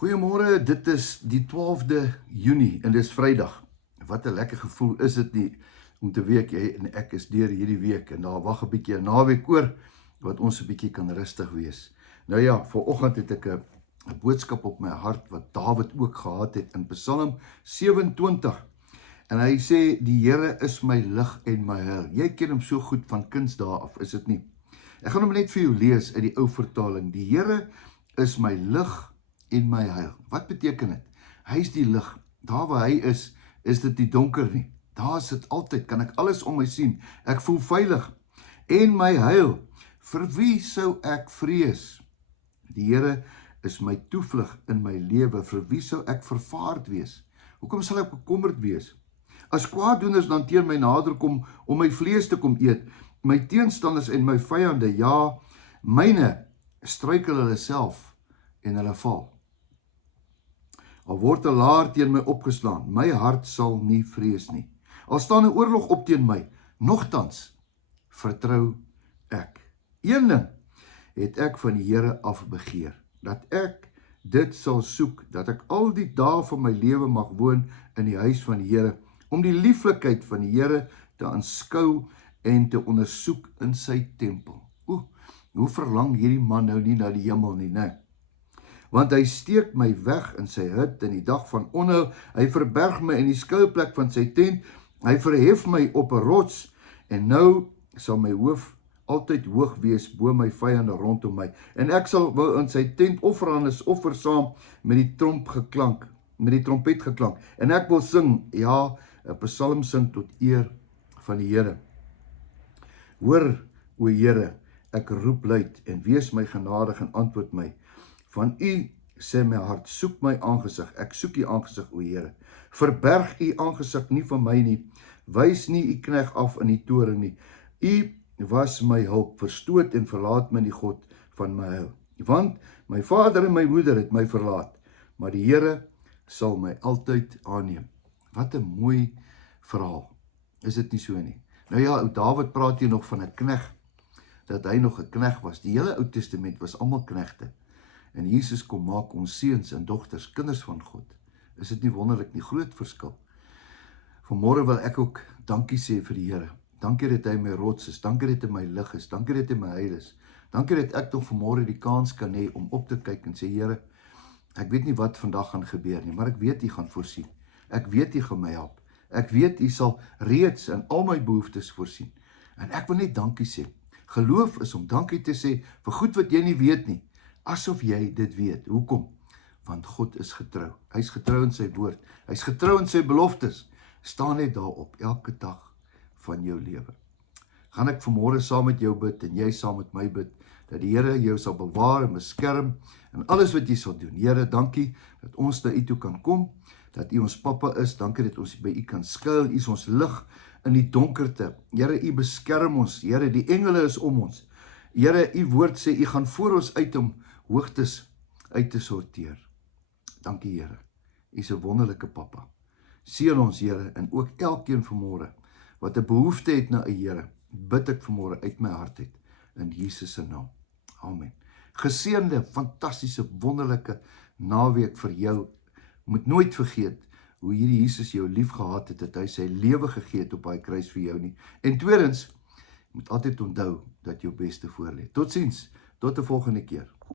Goeiemôre, dit is die 12de Junie en dis Vrydag. Wat 'n lekker gevoel is dit nie om te weet jy en ek is deur hierdie week en daar wag 'n bietjie 'n naweek oor wat ons 'n bietjie kan rustig wees. Nou ja, vanoggend het ek 'n boodskap op my hart wat Dawid ook gehad het in Psalm 27. En hy sê die Here is my lig en my heil. Jy ken hom so goed van kindsdae af, is dit nie? Ek gaan hom net vir jou lees uit die ou vertaling. Die Here is my lig en my heil. Wat beteken dit? Hy is die lig. Daar waar hy is dit nie donker nie. Daar is dit altyd, kan ek alles om my sien. Ek voel veilig. En my heil, vir wie sou ek vrees? Die Here is my toevlug in my lewe, vir wie sou ek vervaard wees? Hoekom sal ek bekommerd wees? As kwaaddoeners dan teen my nader kom om my vlees te kom eet, my teenstanders en my vyande, ja, myne, struikel hulle self en hulle val. Al word 'n laar teen my opgeslaan, my hart sal nie vrees nie. Al staan 'n oorlog op teen my, nogtans vertrou ek. Een ding het ek van die Here af begeer, dat ek dit sal soek, dat ek al die dae van my lewe mag woon in die huis van die Here, om die lieflikheid van die Here te aanskou en te ondersoek in sy tempel. Hoe verlang hierdie man nou nie na die hemel nie, né? Want hy steek my weg in sy hut in die dag van onheil, hy verberg my in die skuilplek van sy tent, hy verhef my op 'n rots, en nou sal my hoof altyd hoog wees bo my vyande rondom my, en ek sal wil in sy tent offerandes offer saam met die trompet geklank, en ek wil sing, ja, 'n psalm sing tot eer van die Here. Hoor, o Here, ek roep luid, en wees my genadig en antwoord my. Van u sê my hart, soek my aangesig, ek soek u aangesig, o Here. Verberg u aangesig nie van my nie, wys nie u knegt af in die toorn nie. U was my hulp, verstoot en verlaat my die God van my heil. Want my vader en my moeder het my verlaat, maar die Here sal my altyd aanneem. Wat 'n mooi verhaal, is dit nie so nie? Nou ja, Dawid praat hier nog van 'n knegt, dat hy nog 'n knegt was. Die hele Ou Testament was almal knegte. En Jesus kom maak ons seuns en dogters, kinders van God. Is dit nie wonderlik nie? Groot verskil. Vanmôre wil ek ook dankie sê vir die Here. Dankie dat hy my rots is, dankie dat hy my lig is, dankie dat hy my heil is. Dankie dat ek nog vanmôre die kans kan hê om op te kyk en sê, Here, ek weet nie wat vandag gaan gebeur nie, maar ek weet u gaan voorsien. Ek weet u gaan my help. Ek weet u sal reeds in al my behoeftes voorsien. En ek wil net dankie sê. Geloof is om dankie te sê vir goed wat jy nie weet nie. Asof jy dit weet. Hoekom? Want God is getrou. Hy is getrou in sy woord. Hy is getrou in sy beloftes. Staan net daarop elke dag van jou lewe. Gaan ek vanmôre saam met jou bid en jy saam met my bid, dat die Here jou sal bewaar en beskerm en alles wat jy sal doen. Here, dankie dat ons na u toe kan kom, dat u ons pappa is. Dankie dat ons by u kan skuil. U is ons lig in die donkerte. Here, u beskerm ons. Here, die engele is om ons. Here, u woord sê, u gaan voor ons uit om hoogtes uit te sorteer. Dankie, Here. U is 'n wonderlike pappa. Seën ons, Here, en ook elkeen vanmôre wat 'n behoefte het na 'n Here, bid ek vanmôre uit my hart uit, in Jesus se naam. Amen. Geseënde, fantastiese, wonderlike naweek vir jou. Moet nooit vergeet hoe hierdie Jesus jou lief gehad het, dat hy sy lewe gegee het op daai kruis vir jou nie. En tweedens, moet altyd onthou dat jou beste voor lê. Totsiens, tot 'n volgende keer.